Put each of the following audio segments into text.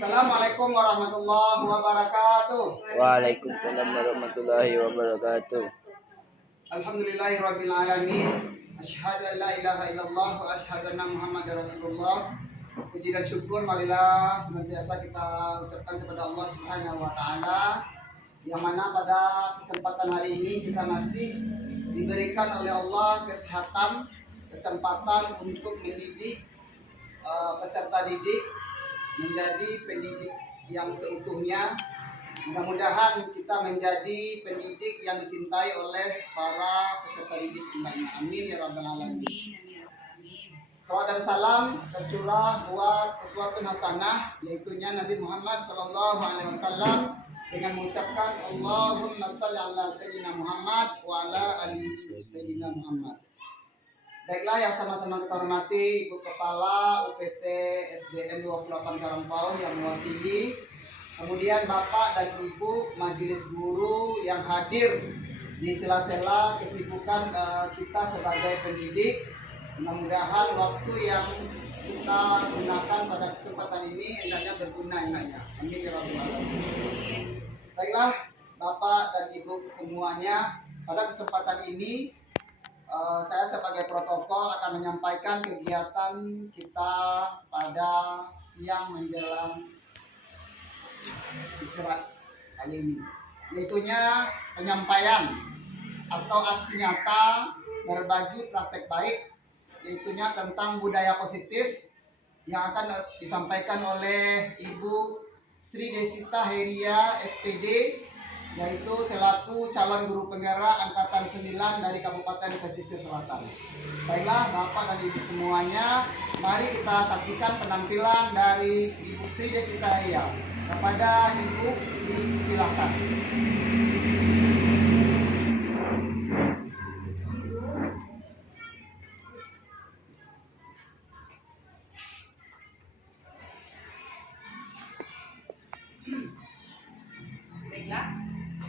Assalamualaikum warahmatullahi wabarakatuh. Waalaikumsalam warahmatullahi wabarakatuh. Alhamdulillahirabbil alamin. Asyhadu an la ilaha illallah wa asyhadu anna Muhammadar Rasulullah. Puji dan syukur marilah senantiasa kita ucapkan kepada Allah Subhanahu wa taala, yang mana pada kesempatan hari ini kita masih diberikan oleh Allah kesempatan untuk mendidik peserta didik menjadi pendidik yang seutuhnya. Mudah-mudahan kita menjadi pendidik yang dicintai oleh para peserta didik umatnya. Amin ya rabbal alamin. Salawat dan salam tercurah buat uswatun hasanah, yaitunya Nabi Muhammad SAW, dengan mengucapkan Allahumma shalli ala sayyidina Muhammad wa ala ali sayyidina Muhammad. Baiklah, yang sama-sama kita hormati Ibu Kepala UPT SDN 28 Karangpauh yang mewakili, kemudian Bapak dan Ibu Majelis Guru yang hadir di sela-sela kesibukan kita sebagai pendidik. Mudah-mudahan waktu yang kita gunakan pada kesempatan ini hendaknya berguna hendaknya. Amin ya rabbal alamin. Baiklah, Bapak dan Ibu semuanya, pada kesempatan ini saya sebagai protokol akan menyampaikan kegiatan kita pada siang menjelang istirahat kali ini, yaitunya penyampaian atau aksi nyata berbagi praktek baik, yaitunya tentang budaya positif yang akan disampaikan oleh Ibu Sri Devita Heria SPD, yaitu selaku calon guru penggerak angkatan 9 dari Kabupaten Pesisir Selatan. Baiklah Bapak dan Ibu semuanya, mari kita saksikan penampilan dari Ibu Sri Devita Heria. Kepada Ibu disilakan.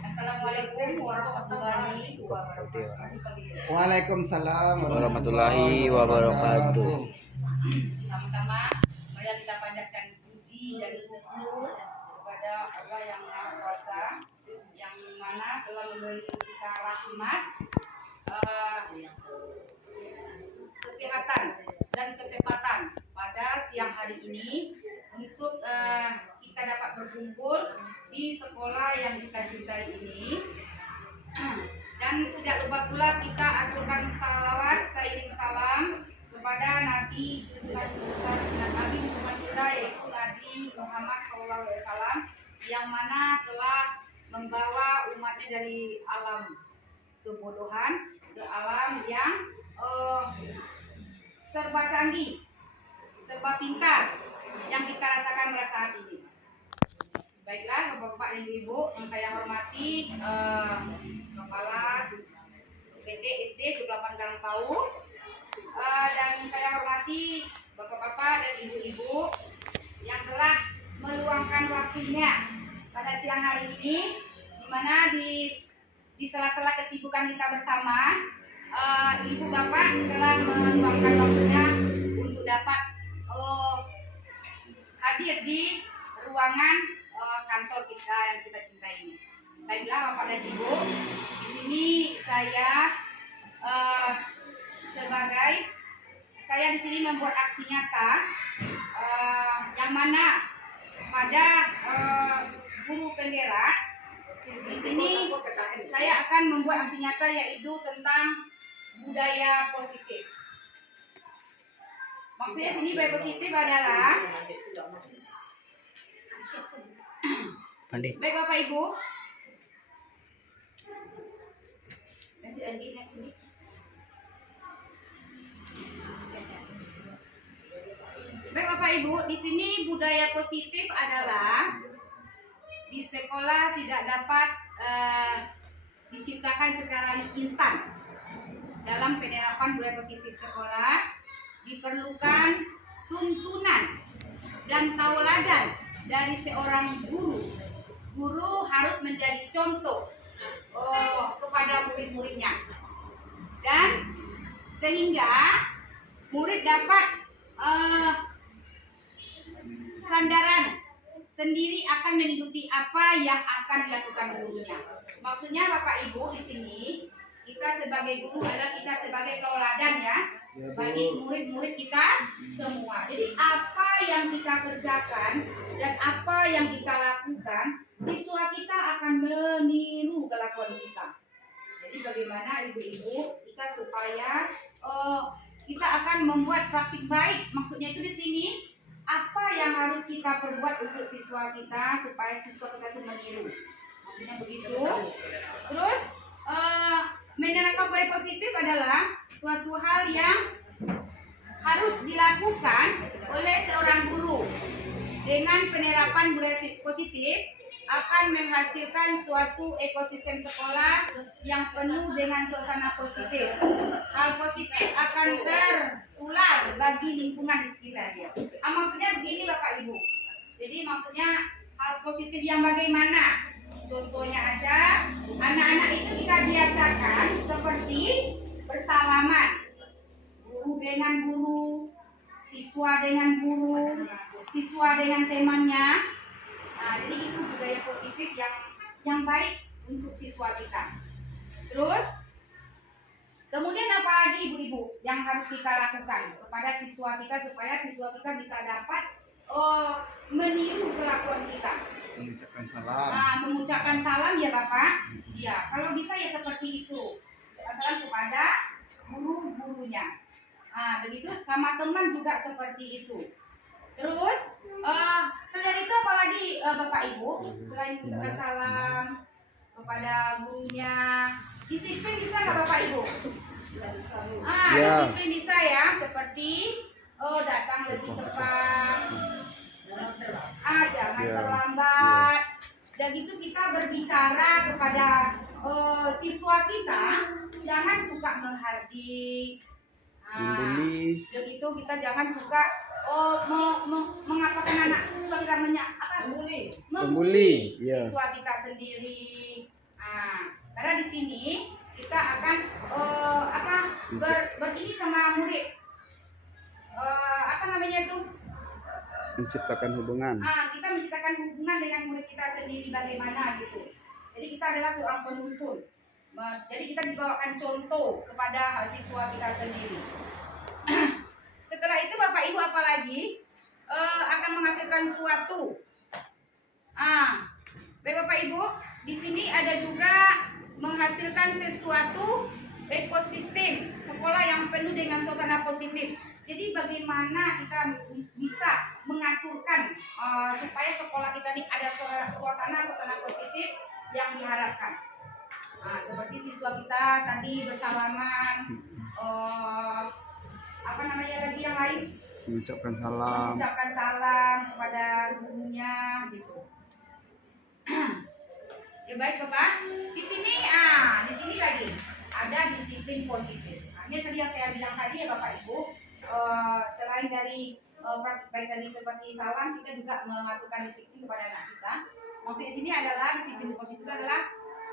Assalamualaikum warahmatullahi wabarakatuh. Waalaikumsalam Warahmatullahi wabarakatuh. Pertama-tama, mari kita panjatkan puji dan syukur kepada Allah yang Maha Kuasa, yang mana telah memberi kita rahmat, kesehatan dan kesempatan pada siang hari ini untuk kita dapat berkumpul di sekolah yang kita cintai ini. Dan tidak lupa pula kita aturkan salawat seiring salam kepada Nabi besar dan Nabi Muhammad kita, yaitu Nabi Muhammad SAW, yang mana telah membawa umatnya dari alam kebodohan ke alam yang serba canggih, serba pintar yang kita rasakan pada saat ini. Baiklah Bapak-bapak dan Ibu yang saya hormati, Kepala PT SD 28 Karangpauh, dan saya hormati Bapak-bapak dan Ibu-ibu yang telah meluangkan waktunya pada siang hari ini, di mana di sela-sela kesibukan kita bersama, Ibu Bapak telah meluangkan waktunya untuk dapat hadir di ruangan kantor kita yang kita cintai ini. Baiklah Bapak dan Ibu, di sini saya di sini membuat aksi nyata, yang mana pada guru penggerak. Di sini saya akan membuat aksi nyata, yaitu tentang budaya positif. Maksudnya sini budaya positif adalah baik Bapak Ibu. Baik Bapak Ibu, di sini budaya positif adalah di sekolah tidak dapat diciptakan secara instan. Dalam penerapan budaya positif sekolah diperlukan tuntunan dan tauladan dari seorang guru. Guru harus menjadi contoh kepada murid-muridnya, dan sehingga murid dapat sandaran sendiri akan mengikuti apa yang akan dilakukan gurunya. Maksudnya Bapak Ibu di sini kita sebagai guru adalah kita sebagai tauladan ya bagi murid-murid kita semua. Jadi apa yang kita kerjakan dan apa yang kita lakukan, siswa kita akan meniru kelakuan kita. Jadi bagaimana ibu-ibu kita supaya kita akan membuat praktik baik. Maksudnya itu di sini apa yang harus kita perbuat untuk siswa kita supaya siswa kita itu meniru. Maksudnya begitu. Terus menerapkan budaya positif adalah suatu hal yang harus dilakukan oleh seorang guru. Dengan penerapan budaya positif akan menghasilkan suatu ekosistem sekolah yang penuh dengan suasana positif. Hal positif akan terular bagi lingkungan di sekitarnya. Maksudnya begini Bapak Ibu. Jadi maksudnya hal positif yang bagaimana? Contohnya aja, anak-anak itu kita biasakan seperti bersalaman. Guru dengan guru, siswa dengan guru, siswa dengan temannya. Nah, jadi itu budaya positif yang baik untuk siswa kita. Terus, kemudian apa lagi ibu-ibu yang harus kita lakukan kepada siswa kita supaya siswa kita bisa dapat meniru kelakuan kita? Mengucapkan salam. Nah, mengucapkan salam ya Bapak. Ya, kalau bisa ya seperti itu. Salam kepada guru-gurunya. Nah, dan itu sama teman juga seperti itu. Terus selain itu apalagi Bapak Ibu, selain mengucapkan salam kepada gurunya, disiplin bisa nggak Bapak Ibu? Disiplin bisa ya, seperti datang lebih cepat, jangan terlambat. Dan itu kita berbicara kepada siswa kita, jangan suka menghardik. Membuli. Dan itu kita jangan suka mengatakan anak siswa kita membuli siswa kita sendiri. Karena di sini kita akan berdiri sama murid. Apa namanya itu? Menciptakan hubungan. Kita menciptakan hubungan dengan murid kita sendiri bagaimana gitu. Jadi kita adalah seorang penuntun. Jadi kita dibawakan contoh kepada siswa kita sendiri. Setelah itu Bapak Ibu apalagi akan menghasilkan suatu. Baik Bapak Ibu, di sini ada juga menghasilkan sesuatu ekosistem sekolah yang penuh dengan suasana positif. Jadi bagaimana kita bisa mengaturkan supaya sekolah kita ini ada suasana positif yang diharapkan. Seperti siswa kita tadi bersalaman, apa namanya lagi yang lain? Mengucapkan salam. Mengucapkan salam kepada gurunya gitu. Ya baik Bapak. Di sini lagi ada disiplin positif. Ini tadi yang saya bilang tadi ya Bapak Ibu. Selain dari praktik baik tadi seperti salam, kita juga mengaturkan disiplin kepada anak kita. Maksudnya di sini adalah disiplin positif adalah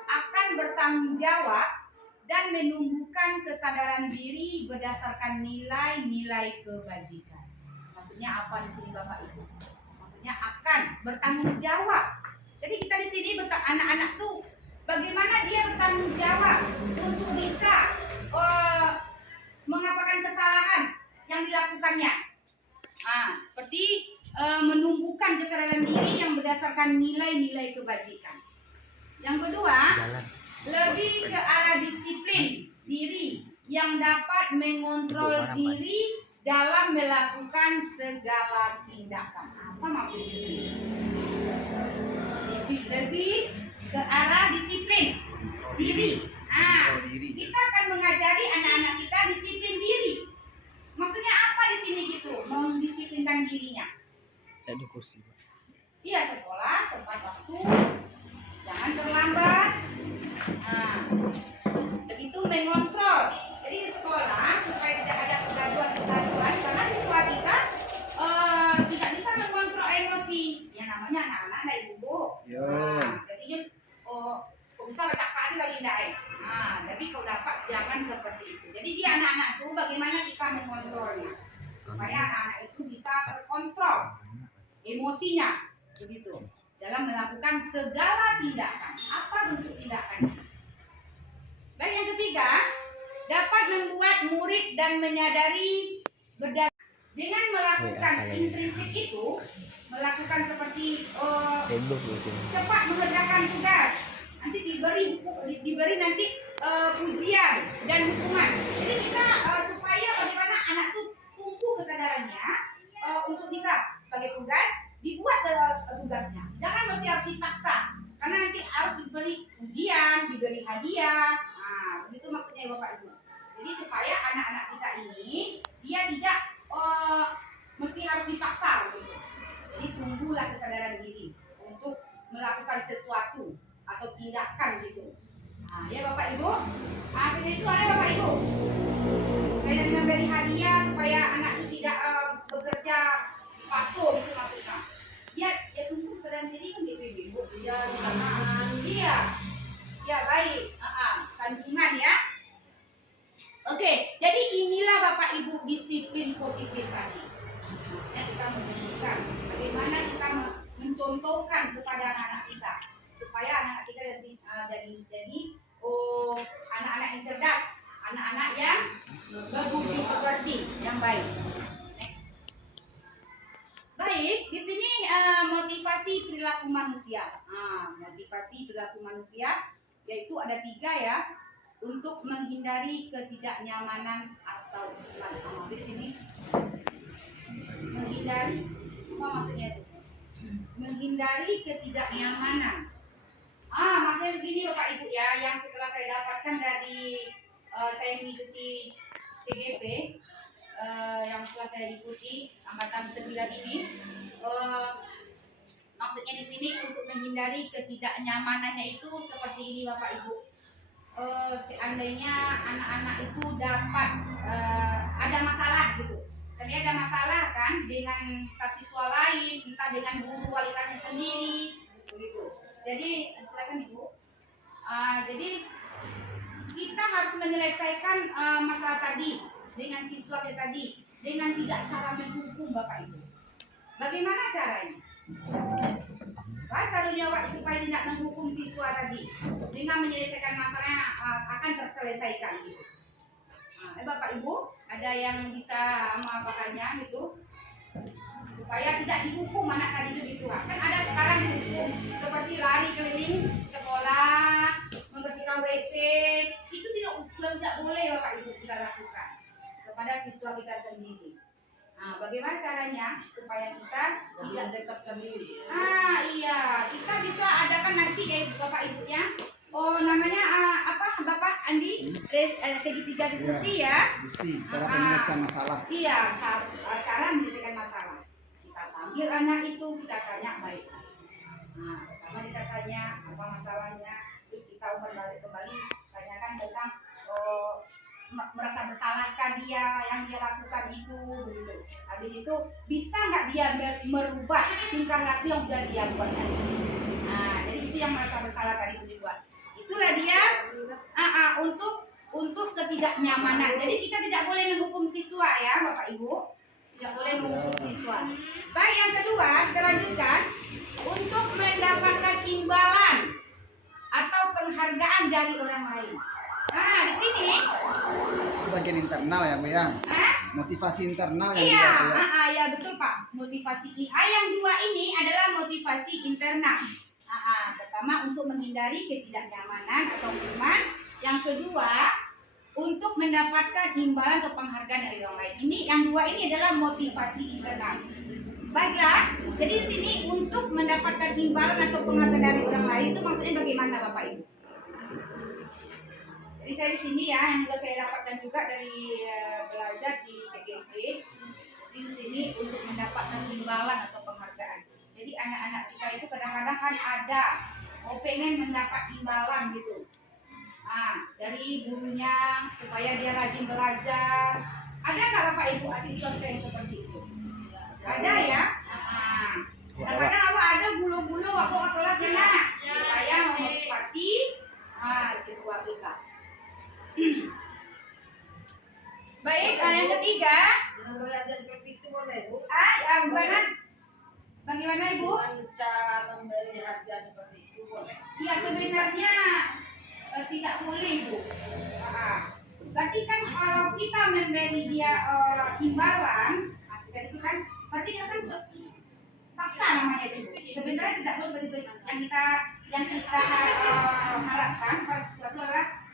akan bertanggung jawab dan menumbuhkan kesadaran diri berdasarkan nilai-nilai kebajikan. Maksudnya apa di sini Bapak Ibu? Maksudnya akan bertanggung jawab. Jadi kita di sini anak-anak tuh bagaimana dia bertanggung jawab untuk bisa mengapakan kesalahan yang dilakukannya. Seperti menumbuhkan kesadaran diri yang berdasarkan nilai-nilai kebajikan. Yang kedua, lebih ke arah disiplin diri yang dapat mengontrol diri dalam melakukan segala tindakan. Apa maksudnya? Lebih ke arah disiplin diri. Kita akan mengajari anak-anak kita disiplin diri. Maksudnya apa di sini gitu? Mendisiplinkan dirinya. Edukasi. Iya, sekolah tepat waktu, jangan terlambat. Begitu mengontrol. Jadi di sekolah supaya tidak ada kegaduhan karena siswa kita tidak bisa mengontrol emosi. Yang namanya anak-anak dari ibu. Jadinya bisa bercakap sih lagi tidak. Tapi kalau dapat jangan seperti itu. Jadi di anak-anak itu bagaimana kita mengontrolnya supaya anak-anak itu bisa terkontrol emosinya. begitu. Dalam melakukan segala tindakan. Apa bentuk tindakan? Baik, yang ketiga, dapat membuat murid dan menyadari dengan melakukan intrinsik itu, melakukan seperti cepat mengerjakan tugas, nanti diberi nanti pujian dan hukuman. Jadi kita supaya bagaimana anak itu tumbuh kesadarannya untuk bisa sebagai tugas dibuat tugasnya. Jangan mesti harus dipaksa, karena nanti harus diberi ujian, diberi hadiah. Nah, begitu maksudnya Bapak Ibu. Jadi supaya anak-anak kita ini dia tidak mesti harus dipaksa gitu. Jadi tumbuhlah kesadaran diri untuk melakukan sesuatu atau tindakan gitu. Nah, ya Bapak Ibu. Nah, itu ada Bapak Ibu. Saya memberi hadiah supaya anak itu tidak bekerja paso gitu maksudnya. Dia tumbuh kesadaran diri kan gitu Ibu. Iya. Ya baik. Sanjungan ya. Oke, jadi inilah Bapak Ibu disiplin positif tadi. Maksudnya kita menunjukkan bagaimana kita mencontohkan kepada anak-anak kita supaya anak-anak kita jadi anak-anak yang cerdas, anak-anak yang berbudi pekerti, yang baik. Next. Baik, di sini motivasi perilaku manusia. Motivasi perilaku manusia yaitu ada 3 ya. Untuk menghindari ketidaknyamanan atau maksud di sini menghindari apa maksudnya itu? Menghindari ketidaknyamanan. Maksudnya begini Bapak Ibu ya, yang setelah saya dapatkan dari saya mengikuti CGP yang setelah saya ikuti angkatan 9 ini, maksudnya di sini untuk menghindari ketidaknyamanannya itu seperti ini Bapak Ibu. Seandainya anak-anak itu dapat ada masalah gitu, seandainya ada masalah kan dengan siswa lain, entah dengan guru wali kelasnya sendiri, begitu. Jadi silakan Ibu. Jadi kita harus menyelesaikan masalah tadi dengan siswa kita tadi dengan tidak cara menghukum Bapak Ibu. Bagaimana caranya? Bahasa dunia supaya tidak menghukum siswa tadi dengan menyelesaikan masalahnya akan terselesaikan gitu. Bapak Ibu ada yang bisa mengapakannya gitu supaya tidak dihukum anak tadi itu gitu. Kan ada sekarang dihukum seperti lari keliling sekolah, membersihkan WC, itu tidak boleh Bapak Ibu kita lakukan kepada siswa kita sendiri. Bagaimana caranya supaya kita tidak dekat sendiri? Iya, kita bisa adakan nanti Bapak Ibu ya. Namanya apa Bapak Andi? Segitiga diskusi ya. Diskusi, cara menyelesaikan masalah. Iya, cara menyelesaikan masalah. Kita panggil anak itu, kita tanya baik. Pertama kita tanya apa masalahnya, terus kita kembali tanyakan tentang merasa bersalahkah dia yang dia lakukan itu begitu. Habis itu bisa nggak dia merubah tingkah laku yang sudah dia buat tadi. Jadi itu yang merasa bersalah tadi itu dibuat. Itulah dia untuk ketidaknyamanan. Jadi kita tidak boleh menghukum siswa ya Bapak Ibu. Tidak boleh menghukum siswa. Baik, yang kedua kita lanjutkan untuk mendapatkan imbalan atau penghargaan dari orang lain. Di sini itu bagian internal ya Bu ya. Motivasi internal yang iya, ya. Ya betul Pak. Motivasi yang 2 ini adalah motivasi internal. Pertama untuk menghindari ketidaknyamanan atau hukuman. Yang kedua untuk mendapatkan imbalan atau penghargaan dari orang lain. Ini yang 2 ini adalah motivasi internal. Baiklah, jadi di sini untuk mendapatkan imbalan atau penghargaan dari orang lain itu maksudnya bagaimana Bapak Ibu? Jadi saya di sini ya, yang juga saya dapatkan juga dari belajar di CGP, di sini untuk mendapatkan imbalan atau penghargaan. Jadi anak-anak kita itu kadang-kadang kan ada pengen mendapat imbalan gitu. Dari gurunya supaya dia rajin belajar. Ada nggak Bapak Ibu asisten yang seperti itu? Ada ya. Kadang-kadang ada bulu-bulu waktu kelas anak supaya memotivasi siswa kita. Baik, yang ketiga, Bagaimana Ibu? Cara memberi hadiah seperti itu boleh? Ya sebenarnya tidak boleh Ibu. Berarti kan kalau kita memberi dia imbalan, maksudnya itu kan, berarti kita kan paksa namanya itu. Sebenarnya tidak boleh seperti itu. Yang kita harapkan pada sesuatu adalah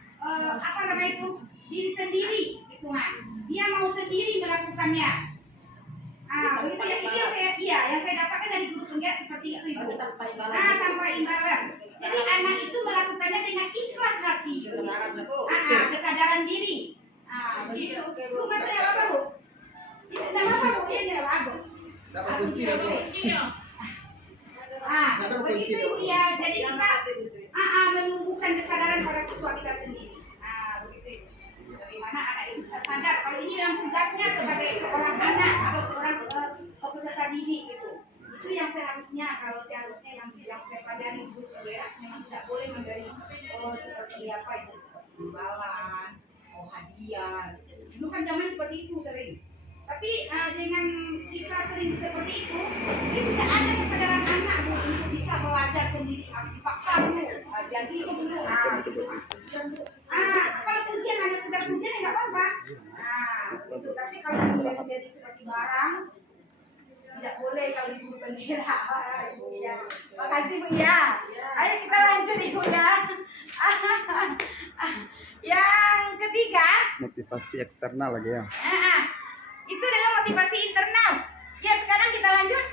apa namanya itu, diri sendiri gitu kan. Dia mau sendiri melakukannya. Begitu ya, itu yang saya dapatkan dari guru penggiat seperti itu Ibu. Tanpa imbalan. Tanpa imbalan. Jadi anak itu melakukannya dengan ikhlas hati. Kesadaran diri. Begitu. Bu, masih apa Bu? Tidak apa Bu, ini apa Bu? Dapat kunci ya Bu. Begitu Ibu ya. Jadi kita menumbuhkan kesadaran pada siswa kita sendiri. Begitu Ibu. Bagaimana anak itu bisa sadar kalau ini yang tugasnya sebagai seorang anak atau seorang peserta didik gitu. Itu yang seharusnya yang saya pelajari Bu ya, memang tidak boleh memberi seperti apa itu, seperti imbalan, hadiah. Dulu kan zaman seperti itu sering. Tapi dengan kita sering seperti itu, jadi tidak ada kesadaran anak Bu untuk bisa belajar sendiri, harus dipaksa dulu. Jadi itu dulu. Kalau ujian hanya sekedar ujian ya nggak apa-apa. Gitu. Tapi kalau menjadi seperti barang, tidak boleh kalau Ibu bendera. Ibu ya. Makasih Bu ya. Ayo kita lanjut Ibu ya. Yang ketiga, Motivasi eksternal lagi ya. itu adalah motivasi internal. Ya sekarang kita lanjut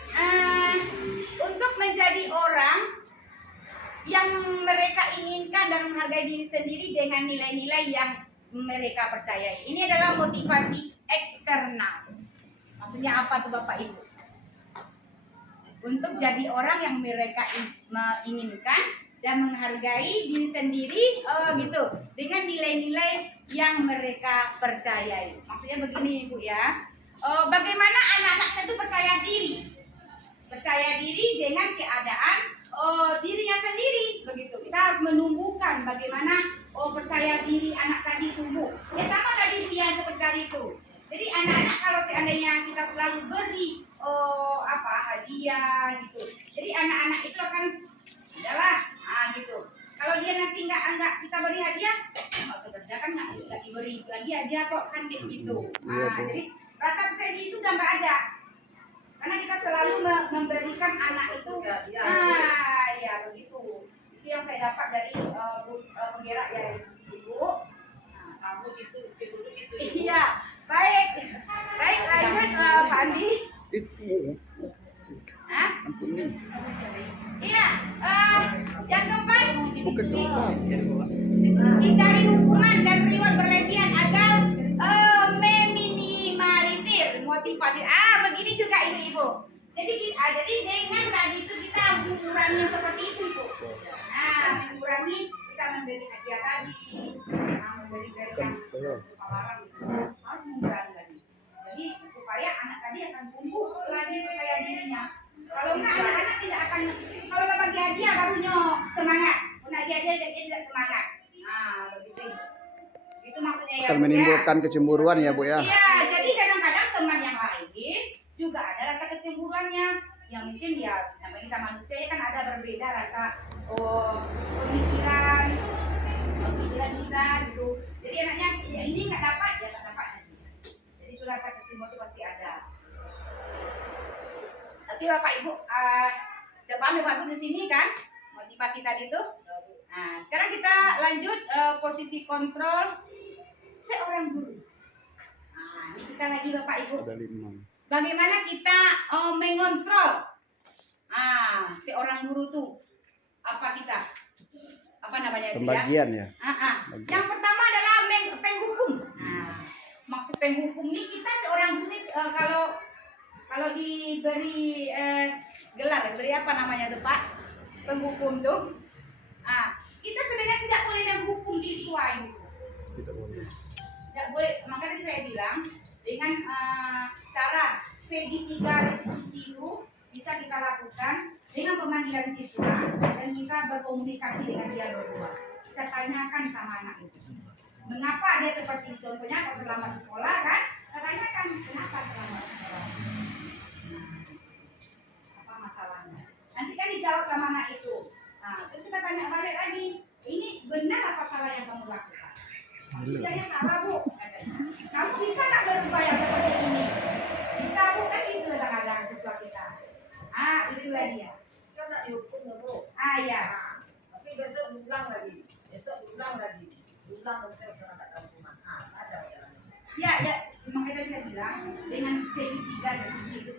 untuk menjadi orang yang mereka inginkan dan menghargai diri sendiri dengan nilai-nilai yang mereka percayai. Ini adalah motivasi eksternal. Maksudnya apa tuh Bapak Ibu? Untuk jadi orang yang mereka inginkan dan menghargai diri sendiri, gitu, dengan nilai-nilai yang mereka percayai. Maksudnya begini Bu ya, bagaimana anak-anak itu percaya diri? Percaya diri dengan keadaan dirinya sendiri, begitu. Kita harus menumbuhkan bagaimana percaya diri anak tadi tumbuh. Ya sama tadi dia seperti tadi itu. Jadi anak-anak kalau seandainya kita selalu beri hadiah gitu, jadi anak-anak itu akan adalah gitu. Kalau dia nanti nggak kita beri hadiah, nggak usah kerja kan nggak diberi lagi hadiah kok kan gitu. Jadi rasa percaya diri itu udah nggak ada. Karena kita selalu memberikan anak itu, ya begitu. Itu yang saya dapat dari penggerak ya Ibu. Kamu gitu. Iya, baik lanjut Pak Andi. Iya, yang keempat, hindari hukuman dan reward berlebihan agar meminimalisir motivasi. Begini juga Ibu. Jadi dengan tadi itu kita harus mengurangi yang seperti itu Ibu. Mengurangi kita memberi hadiah tadi, memberikan barang gitu. Harus mengurangi lagi. Jadi supaya anak tadi akan tumbuh lagi percaya dirinya. Kalau enggak anak-anak tidak akan, kalau kita bagi hadiah barunya semangat. Bagi hadiah dia tidak semangat. Begitu. Itu maksudnya ya. Akan menimbulkan kecemburuan ya Bu ya. Iya, jadi kadang-kadang teman yang lain juga ada rasa kecemburuannya. Yang mungkin ya namanya kita manusia kan ada berbeda rasa pemikiran kita gitu. Jadi anaknya ya ini nggak dapat ya nggak dapat nanti. Jadi itu rasa kecemburuan pasti ada. Oke Bapak Ibu, depan Bapak Ibu di sini kan motivasi tadi tuh. Nah sekarang kita lanjut posisi kontrol seorang guru. Ini kita lagi Bapak Ibu. Ada 5. Bagaimana kita mengontrol seorang guru tuh? Apa namanya? Pembagian ya. Yang pertama adalah penghukum. Maksud penghukum ini kita seorang guru kalau diberi gelar, beri apa namanya tuh Pak? Penghukum tuh. Kita sebenarnya tidak boleh menghukum siswa itu. Tidak boleh. Makanya tadi saya bilang dengan cara segitiga restitusi itu bisa kita lakukan dengan pemanggilan siswa dan kita berkomunikasi dengan dia berdua. Kita tanyakan sama anak itu, mengapa dia seperti itu? Contohnya kalau terlambat sekolah kan, kita tanyakan kenapa terlambat sekolah. Apa masalah mana itu. Nah, terus kita tanya balik lagi, ini benar apa salah yang kamu lakukan? Tidaknya salah bu, katanya. Kamu bisa nggak berupaya seperti ini? Bisa bu, kan itu kadang-kadang siswa kita. Itulah dia. Kan nak dihukum ya bu. Ya. Nah, tapi besok diulang lagi. Besok diulang lagi. Diulang nanti orang tak tahu hukuman. Ada jalannya. Ya, makanya saya bilang dengan segitiga dan itu,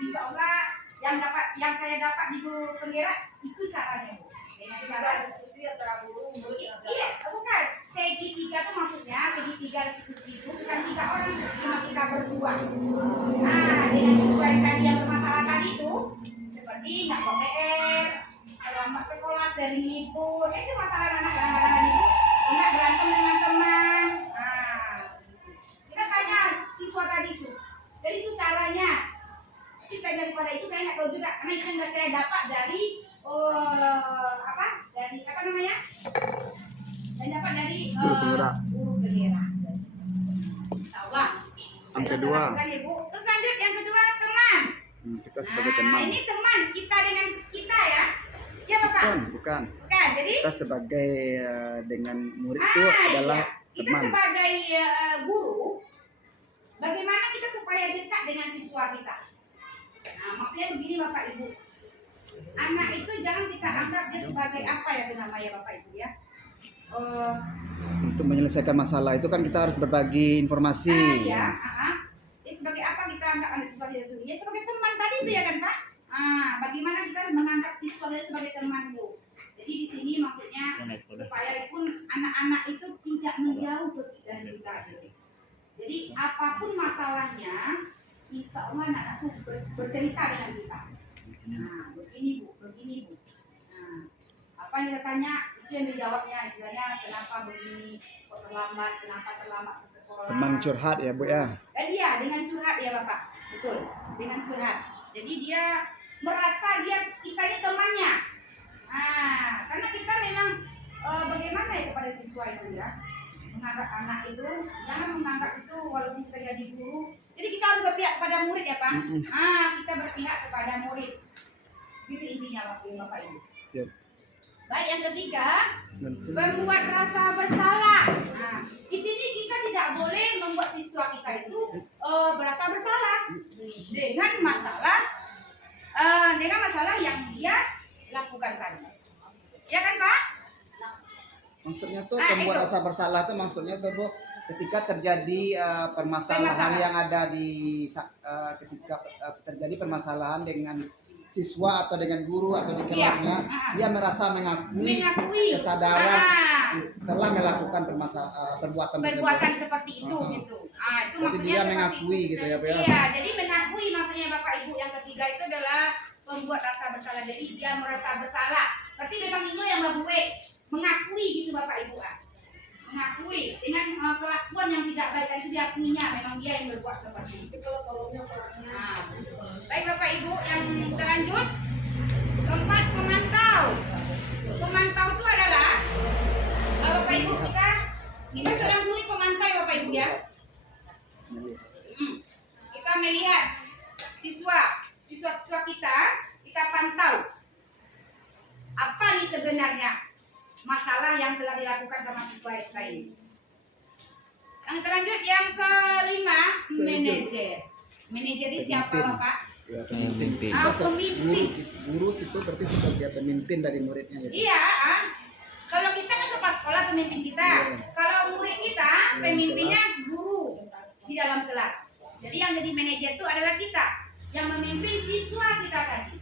insya Allah yang saya dapat di guru penggerak itu caranya bu. Dengan cara Diskusi antara guru murid dengan iya, bukan segitiga itu maksudnya segitiga diskusi itu bukan 3 orang, cuma kita berdua. Dengan sesuai tadi yang bermasalah tadi itu seperti nggak bawa PR, terlambat sekolah, sering libur, itu masalah anak kadang-kadang itu, enggak berantem dengan teman. Kita tanya siswa tadi itu, jadi itu caranya. Tapi saya daripada itu saya nggak tahu juga, karena itu yang saya dapat dari dari apa namanya? Saya dapat dari Guru penggerak. Guru penggerak. Insyaallah. Yang Saya kedua. lakukan, Ibu. Terus lanjut yang kedua teman. Kita sebagai teman. Ini teman kita dengan kita ya. Ya Bapak. Bukan. Bukan. Jadi Kita sebagai dengan murid itu adalah iya. Kita teman. sebagai guru, bagaimana kita supaya dekat dengan siswa kita? Nah, maksudnya begini Bapak Ibu. Anak itu jangan kita anggap dia sebagai apa ya namanya Bapak Ibu ya. Untuk menyelesaikan masalah itu kan kita harus berbagi informasi. Ya, sebagai apa kita anggap anak siswa itu? Ya sebagai teman tadi itu ya kan Pak? Bagaimana kita menganggap siswa itu sebagai teman Bu? Jadi di sini maksudnya supaya pun anak-anak itu tidak menjauh dari kita. Jadi apapun masalahnya, insya Allah anak itu bercerita dengan kita. Begini Bu. Apa yang kita tanya itu yang dijawabnya, istilahnya kenapa begini, kok terlambat, kenapa terlambat ke sekolah. Teman curhat ya Bu ya. Iya, dengan curhat ya Bapak. Betul, dengan curhat. Jadi dia merasa kita ini temannya. Karena kita memang bagaimana ya kepada siswa itu ya, menganggap anak itu, jangan menganggap itu walaupun kita jadi guru. Jadi kita harus berpihak kepada murid ya Pak. Kita berpihak kepada murid. Itu intinya Bapak Ibu. Yep. Baik, yang ketiga, membuat rasa bersalah. Di sini kita tidak boleh membuat siswa kita itu berasa bersalah dengan masalah yang dia lakukan tadi. Ya kan Pak? Maksudnya tuh membuat itu. rasa bersalah tuh maksudnya tuh Bu, ketika terjadi permasalahan yang ada di ketika terjadi permasalahan dengan siswa atau dengan guru atau di kelasnya, dia merasa mengakui kesadaran telah melakukan perbuatan seperti itu gitu. Itu Berarti maksudnya dia seperti mengakui itu. gitu ya Bu ya. Iya, jadi mengakui maksudnya Bapak Ibu yang ketiga itu adalah membuat rasa bersalah. Jadi dia merasa bersalah. Berarti memang itu yang mengakui gitu Bapak Ibu. Mengakui dengan kelakuan yang tidak baik tadi itu diakuinya, memang dia yang berbuat seperti itu. Baik Bapak Ibu, yang terlanjut tempat pemantau. Pemantau itu adalah Bapak Ibu kita sedang mulai pemantau ya Bapak Ibu ya. Kita melihat siswa kita pantau apa nih sebenarnya masalah yang telah dilakukan sama siswa kita ini. Yang selanjut yang kelima, manajer. Manajer ini siapa Bapak? Pemimpin. Pemimpin. Guru itu berarti sebagai pemimpin dari muridnya gitu. Iya. Kalau kita kan kepala sekolah pemimpin kita. Kalau murid kita pemimpinnya guru di dalam kelas. Jadi yang jadi manajer itu adalah kita yang memimpin siswa kita tadi.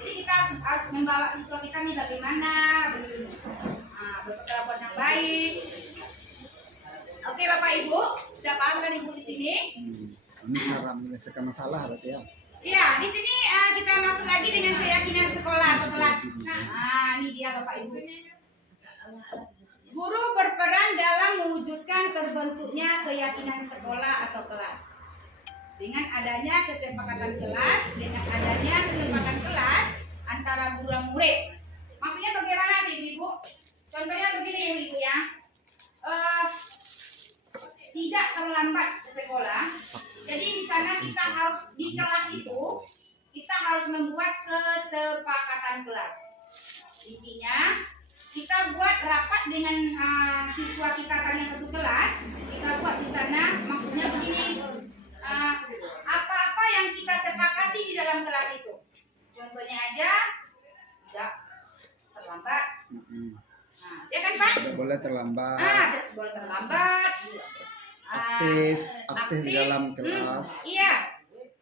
Jadi kita harus membawa siswa kita nih bagaimana begini. Berkelakuan yang baik. Oke Bapak Ibu, sudah paham kan Ibu di sini? Ini cara menyelesaikan masalah berarti ya. Iya, di sini kita masuk lagi dengan keyakinan sekolah atau kelas. Ini dia Bapak Ibu. Guru berperan dalam mewujudkan terbentuknya keyakinan sekolah atau kelas. Dengan adanya kesepakatan kelas, antara guru dan murid. Maksudnya bagaimana nih Ibu? Contohnya begini ya Ibu ya. Tidak terlambat ke sekolah. Jadi di sana di kelas itu kita harus membuat kesepakatan kelas. Intinya kita buat rapat dengan siswa kita tadi yang satu kelas. Kita buat di sana, maksudnya begini, apa-apa yang kita sepakati di dalam kelas itu. Contohnya aja, tidak terlambat. Nah, ya kan Pak? Tidak boleh terlambat. Tidak boleh terlambat. Aktif di dalam kelas. Iya.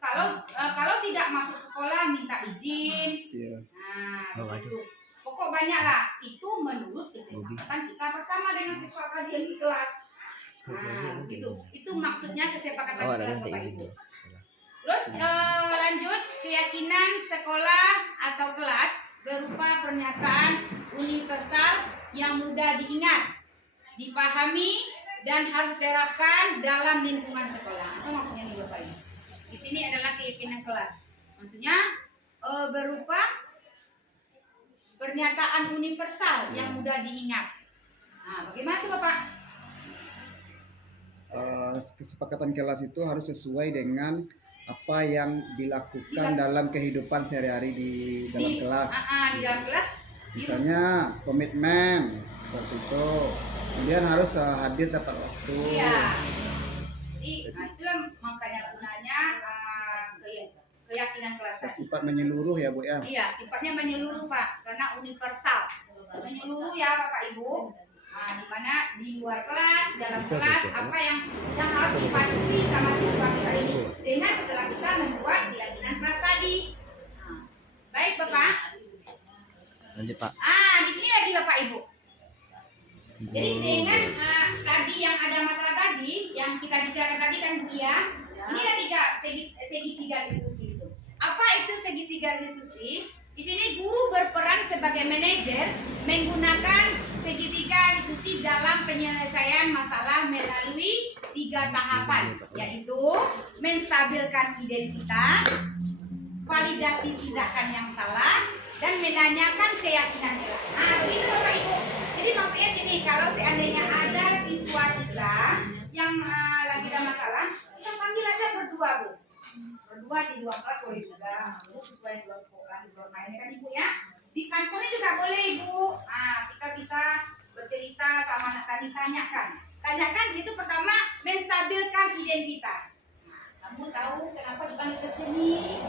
Kalau tidak masuk sekolah minta izin. Iya. Nah, begitu. Pokok banyak lah. Itu menurut kesepakatan kita bersama dengan siswa kalian di kelas. Nah, gitu. Itu maksudnya kesepakatan di kelas Bapak Ibu. Terus lanjut, keyakinan sekolah atau kelas berupa pernyataan universal yang mudah diingat, dipahami, dan harus diterapkan dalam lingkungan sekolah. Apa maksudnya nih Bapak Ibu? Di sini adalah keyakinan kelas. Maksudnya berupa pernyataan universal yang mudah diingat. Nah, bagaimana tuh Bapak? Kesepakatan kelas itu harus sesuai dengan apa yang dilakukan dalam kehidupan sehari-hari di dalam kelas. Di dalam kelas. Misalnya komitmen seperti itu. Kemudian harus hadir tepat waktu. Iya. Jadi itulah makanya gunanya keyakinan kelas tadi. Sifat menyeluruh ya Bu ya. Iya, sifatnya menyeluruh Pak, karena universal. Menyeluruh ya Bapak Ibu. Nah, di mana di luar kelas, dalam kelas, apa yang harus dipatuhi sama siswa kita ini dengan setelah kita membuat keyakinan kelas tadi. Nah, baik Bapak. Lanjut Pak. Di sini lagi Bapak Ibu. Jadi dengan tadi yang ada masalah tadi, yang kita bicarakan tadi kan Bu ya, ini ada segitiga diskusi itu. Apa itu segitiga diskusi? Di sini guru berperan sebagai manajer menggunakan segitiga diskusi dalam penyelesaian masalah melalui 3 tahapan, yaitu menstabilkan identitas, validasi tindakan yang salah, dan menanyakan keyakinan kelas. Nah, begitu Bapak Ibu. Jadi maksudnya sini, kalau seandainya ada siswa kita yang lagi ada masalah, kita panggil aja berdua Bu. Berdua di luar kelas boleh juga. Siswa yang lagi bermain kan Ibu ya. Di kantornya juga boleh Ibu. Kita bisa bercerita sama anak tadi, tanyakan itu pertama menstabilkan identitas. Kamu tahu kenapa dipanggil ke sini?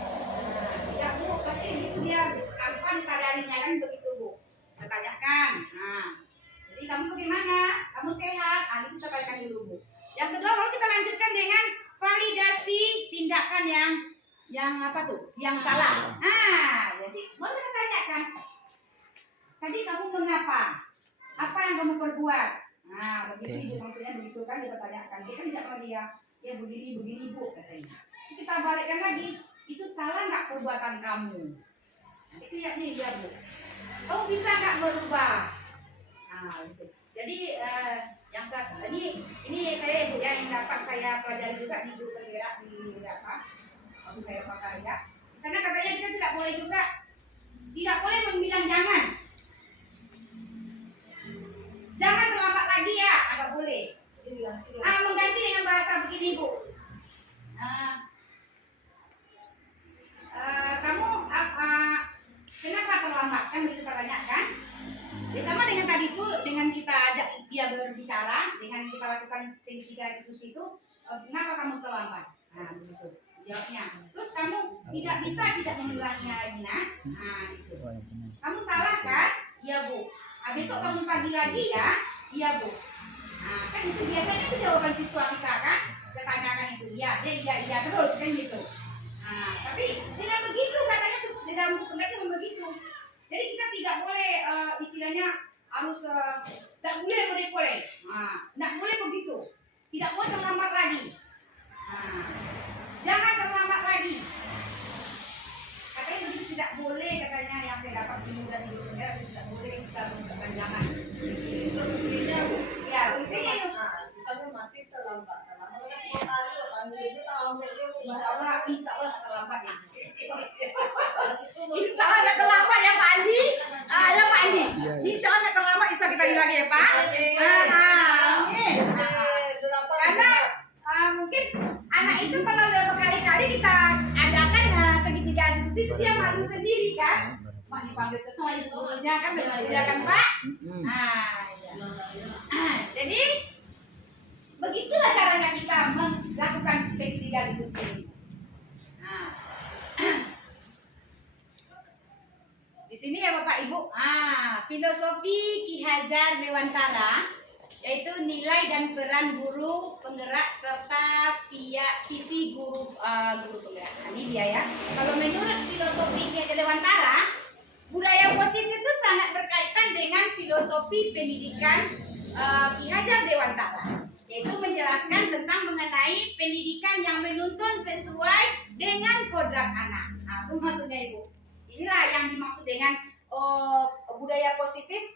Ya Bu, katanya gitu dia. Apa sadarinya kan begitu Bu. Kita tanyakan. Jadi kamu bagaimana? Kamu sehat? Itu kita tanyakan dulu Bu. Yang kedua lalu kita lanjutkan dengan validasi tindakan yang apa tuh? Yang salah. Jadi baru kita tanyakan. Tadi kamu mengapa? Apa yang kamu perbuat? Begitu maksudnya begitu kan kita tanyakan. Dia kan tidak mau dia begini Bu katanya. Kita balikkan lagi. Itu salah nggak perbuatan kamu? Nanti lihat nih ya Bu. Kamu bisa nggak berubah? Gitu. Jadi yang saya ini saya Bu ya, yang dapat saya pelajari juga di grup bergerak di apa? Waktu saya pakai ya. Di sana katanya kita tidak boleh membilang jangan terlambat lagi ya, agak boleh. Mengganti dengan bahasa begini Bu. Kamu kenapa terlambat? Kan begitu tanyakan. Ya sama dengan tadi itu, dengan kita ajak dia berbicara, dengan kita lakukan segitiga diskusi itu, kenapa kamu terlambat? Begitu jawabnya. Terus kamu tidak mengulanginya lagi gitu. Kamu salah kan? Iya Bu. Besok kamu pagi lagi ya? Iya Bu. Kan itu biasanya itu jawaban siswa kita kan? Kita tanyakan itu, iya terus kan gitu. Tapi dengan begitu katanya dalam pengertian begitu. Jadi kita tidak boleh istilahnya harus tidak boleh. Tidak boleh begitu. Tidak boleh terlambat lagi. Jangan terlambat lagi. Katanya begitu tidak boleh, katanya yang saya dapat di mudah di dunia tidak boleh kita menggunakan jangan. Solusinya ya, misalnya masih terlambat. Insya Allah terlambat ya. Insya Allah terlambat ya Pak Andi. Ya Pak Andi. Insya Allah terlambat bisa kita lagi ya Pak. Karena mungkin anak itu kalau udah berkali-kali kita adakan segitiga diskusi itu dia malu sendiri kan. Mak dipanggil ke sama gurunya kan beda-beda kan Pak? Nah, ya. Jadi begitulah caranya kita melakukan segitiga diskusi ini. Nah, di sini ya Bapak Ibu, filosofi Ki Hajar Dewantara yaitu nilai dan peran guru penggerak serta visi guru penggerak. Nah, ini dia ya. Kalau menurut filosofi Ki Hajar Dewantara, budaya positif itu sangat berkaitan dengan filosofi pendidikan Ki Hajar Dewantara, yaitu menjelaskan tentang mengenai pendidikan yang menuntun sesuai dengan kodrat anak. Nah, itu maksudnya Ibu. Inilah yang dimaksud dengan budaya positif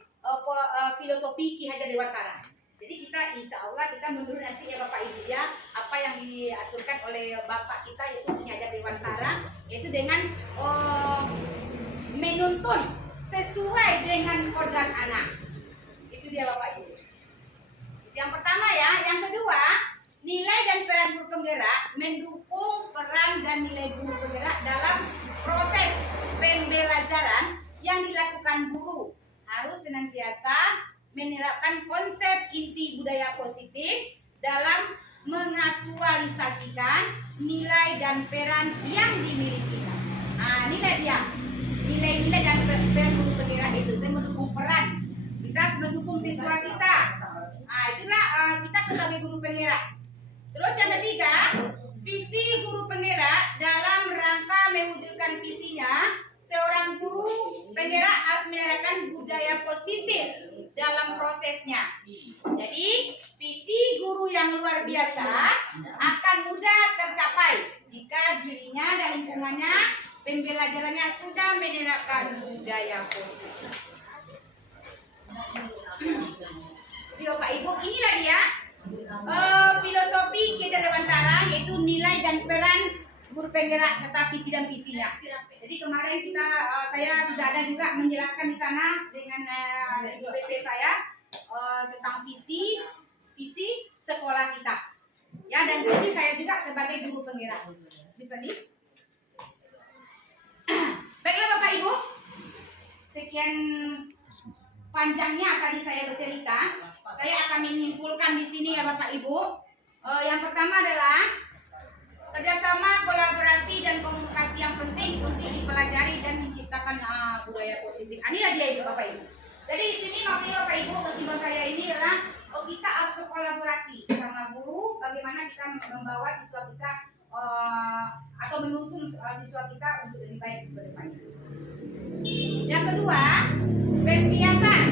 filosofi Ki Hajar Dewantara. Jadi kita insya Allah kita menurut nanti ya Bapak Ibu ya apa yang diaturkan oleh Bapak kita yaitu Ki Hajar Dewantara, yaitu dengan menuntun sesuai dengan kodrat anak. Itu dia Bapak Ibu. Yang pertama ya, yang kedua nilai dan peran guru penggerak mendukung peran dan nilai guru penggerak dalam proses pembelajaran yang dilakukan guru harus senantiasa menerapkan konsep inti budaya positif dalam mengaktualisasikan nilai dan peran yang dimilikinya. Nah, nilai dia, nilai-nilai dan peran guru penggerak itu mendukung peran kita mendukung siswa kita. Nah, itulah kita sebagai guru penggerak. Terus yang ketiga, visi guru penggerak dalam rangka mewujudkan visinya, seorang guru penggerak harus menerapkan budaya positif dalam prosesnya. Jadi, visi guru yang luar biasa akan mudah tercapai jika dirinya dan lingkungannya pembelajarannya sudah menerapkan budaya positif. Jadi Bapak Ibu, inilah dia filosofi Ki Hajar Dewantara, yaitu nilai dan peran guru penggerak serta visi dan visinya. Jadi kemarin saya sudah ada juga menjelaskan di sana dengan Ibu BP saya tentang visi sekolah kita. Ya, dan visi saya juga sebagai guru penggerak. Bisa di? Baiklah Bapak Ibu, sekian panjangnya tadi saya bercerita. Saya akan menyimpulkan di sini ya Bapak Ibu. Yang pertama adalah kerjasama, kolaborasi, dan komunikasi yang penting untuk dipelajari dan menciptakan budaya positif. Inilah dia Ibu Bapak Ibu. Jadi di sini maksudnya Bapak Ibu, kesimpulan saya ini adalah kita harus berkolaborasi sama guru. Bagaimana kita membawa siswa kita atau menuntun siswa kita untuk lebih baik ke depannya. Yang kedua, pembiasan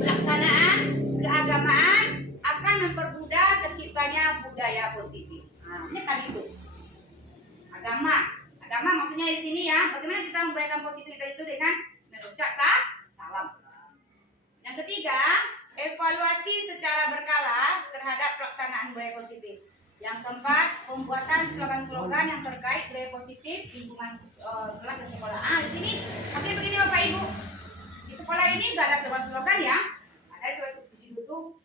pelaksanaan keagamaan akan mempermudah terciptanya budaya positif. Nah, ini tadi itu. Agama maksudnya di sini ya, bagaimana kita memberikan positivitas itu dengan mengucap salam. Yang ketiga, evaluasi secara berkala terhadap pelaksanaan budaya positif. Yang keempat, pembuatan slogan-slogan yang terkait budaya positif di lingkungan kelas dan sekolah. Di sini maksudnya begini Bapak Ibu. Di sekolah ini nggak ada slogan-slogan ya. Ada slogan di situ tuh.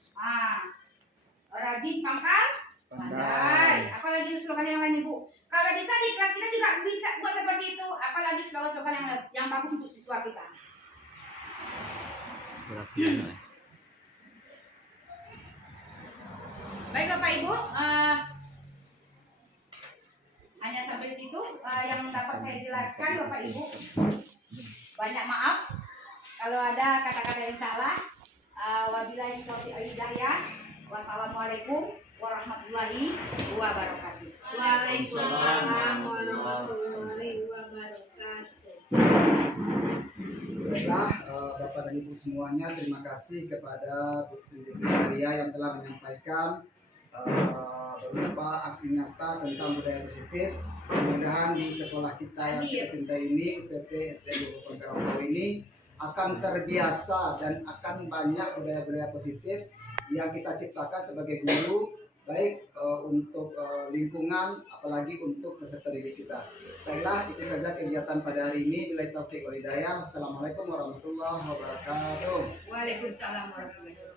Rajin pangkal pandai. Apalagi slogan yang lain Ibu. Kalau bisa di kelas kita juga bisa buat seperti itu. Apalagi slogan-slogan yang bagus untuk siswa kita. Baik Bapak Ibu, hanya sampai situ yang dapat saya jelaskan Bapak Ibu. Banyak maaf kalau ada kata-kata yang salah. Wabillahi taufiq wal hidayah. Wassalamualaikum warahmatullahi wabarakatuh. Waalaikumsalam warahmatullahi wabarakatuh. Baiklah, Bapak dan Ibu semuanya, terima kasih kepada Bu Sri Maria yang telah menyampaikan berupa aksi nyata tentang budaya positif. Mudah-mudahan di sekolah kita yang kita cintai ini, UPT SDN Guru Penggerak ini akan terbiasa dan akan banyak budaya-budaya positif yang kita ciptakan sebagai guru, baik untuk lingkungan, apalagi untuk peserta didik kita. Baiklah, itu saja kegiatan pada hari ini. Billahi taufiq wal hidayah. Assalamualaikum warahmatullahi wabarakatuh. Waalaikumsalam warahmatullahi wabarakatuh.